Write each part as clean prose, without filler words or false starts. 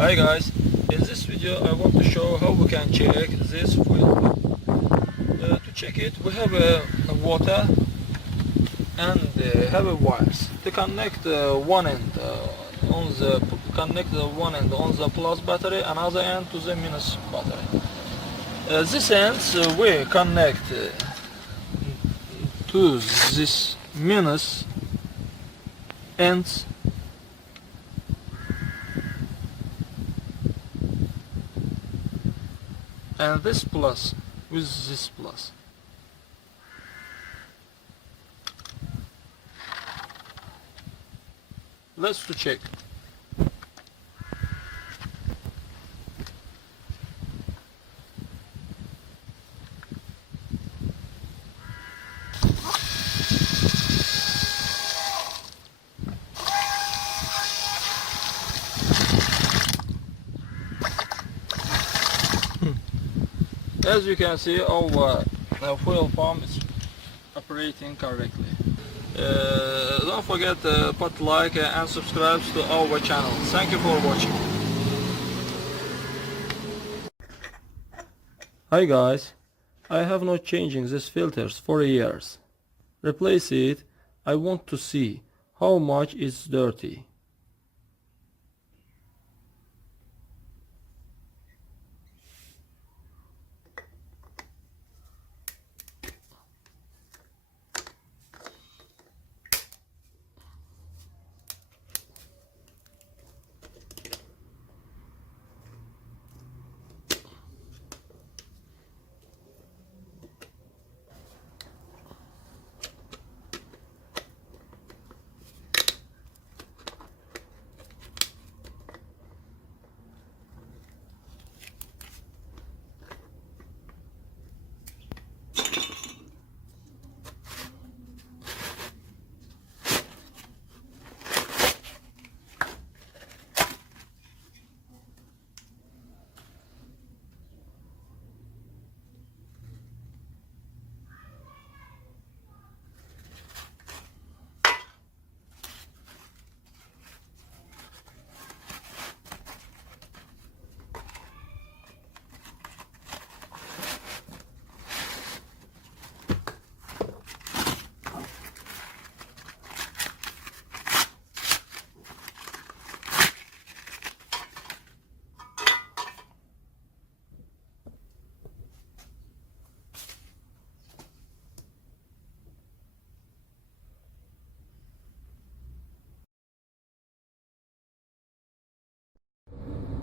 Hi guys, in this video I want to show how we can check this fuel pump. To check it we have a water and have a wires to connect one end on the plus battery and other end to the minus battery. This ends we connect to this minus ends and this plus with this plus. Let's to check. As you can see, our fuel pump is operating correctly. Don't forget to put like and subscribe to our channel. Thank you for watching. Hi guys, I have not changing these filters for years. Replace it. I want to see how much is dirty.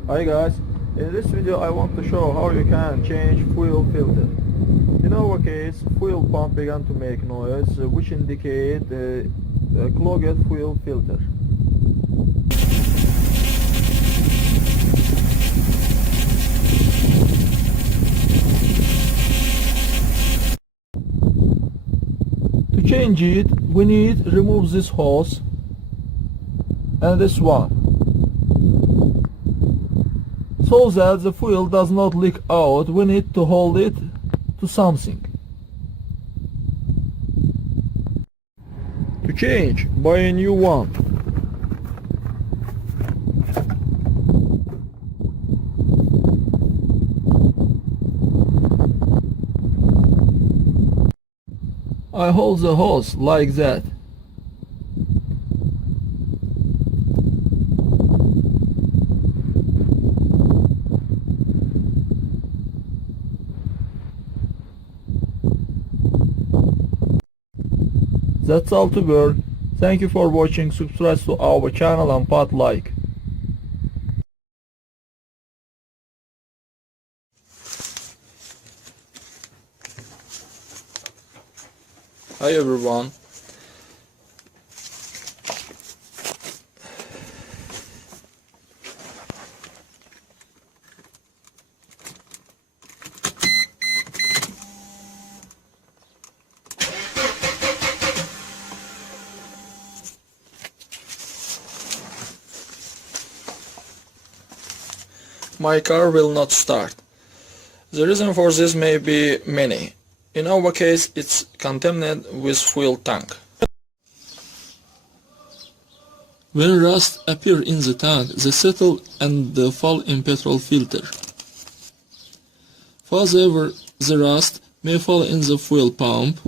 Hi guys, in this video I want to show how you can change fuel filter. In our case, fuel pump began to make noise which indicate a clogged fuel filter. To change it, we need to remove this hose and this one, so that the fuel does not leak out. We need to hold it to something. To change, buy a new one. I hold the hose like that. That's all to work. Thank you for watching. Subscribe to our channel and put like. Hi everyone. My car will not start. The reason for this may be many. In our case, it's contaminated with fuel tank. When rust appear in the tank, they settle and fall in petrol filter. Further, the rust may fall in the fuel pump,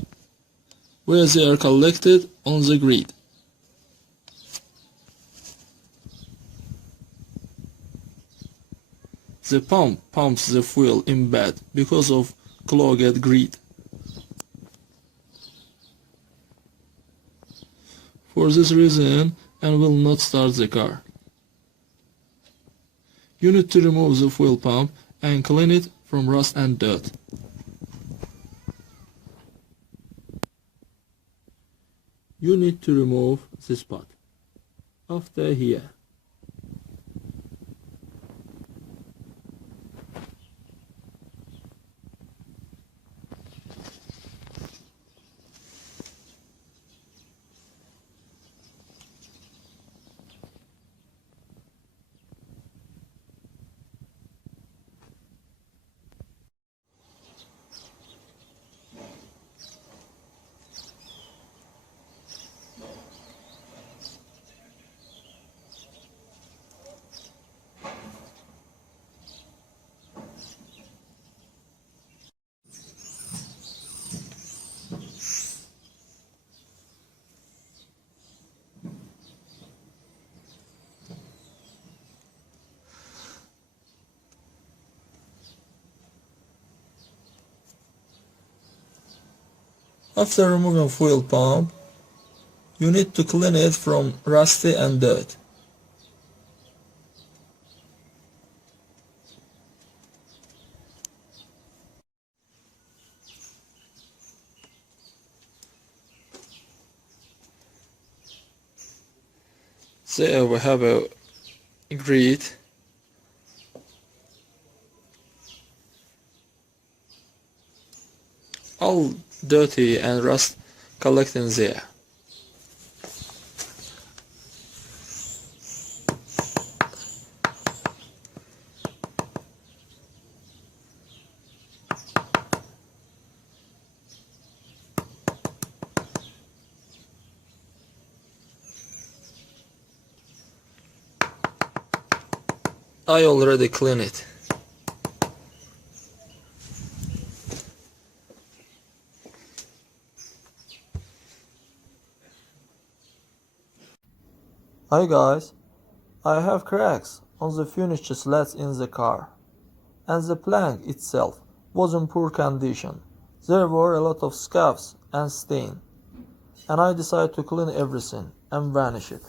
where they are collected on the grid. The pump pumps the fuel in bed because of clogged grid. For this reason, and will not start the car. You need to remove the fuel pump and clean it from rust and dirt. You need to remove this part. After here. After removing fuel pump, you need to clean it from rusty and dirt. There we have a grid. All dirty and rust collecting there. I already cleaned it. Hi guys, I have cracks on the furniture slats in the car, and the plank itself was in poor condition. There were a lot of scuffs and stain, and I decided to clean everything and varnish it.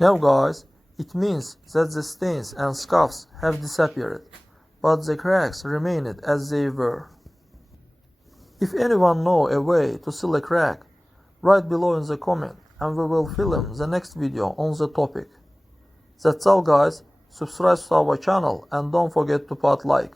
Now guys, it means that the stains and scuffs have disappeared, but the cracks remained as they were. If anyone knows a way to seal a crack, write below in the comment and we will film the next video on the topic. That's all guys, subscribe to our channel and don't forget to put like.